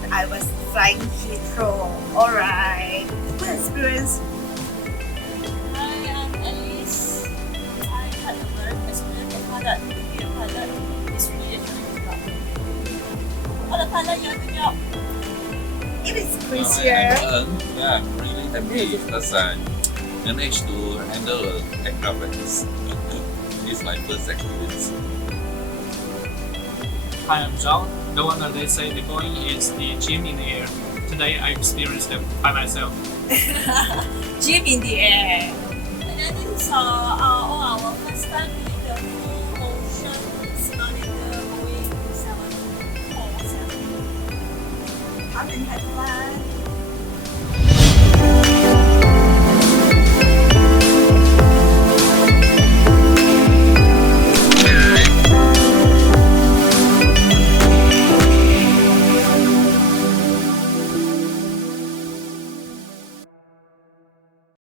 when I was flying Heathrow. Alright, good experience. Hi, I'm Alice. I had a very experience of pilot. Being a pilot is really a challenging job. What a pilot you want to job? It is I'm crazier. yeah, I'm really happy because I managed to handle an aircraft like this. It's my first experience. Hi, I'm Zhao. The one that they say the Boeing is the gym in the air. Today I experienced them by myself. Gym in the air. And then this is our first time doing the full motion simulator Boeing 747. Come and have fun.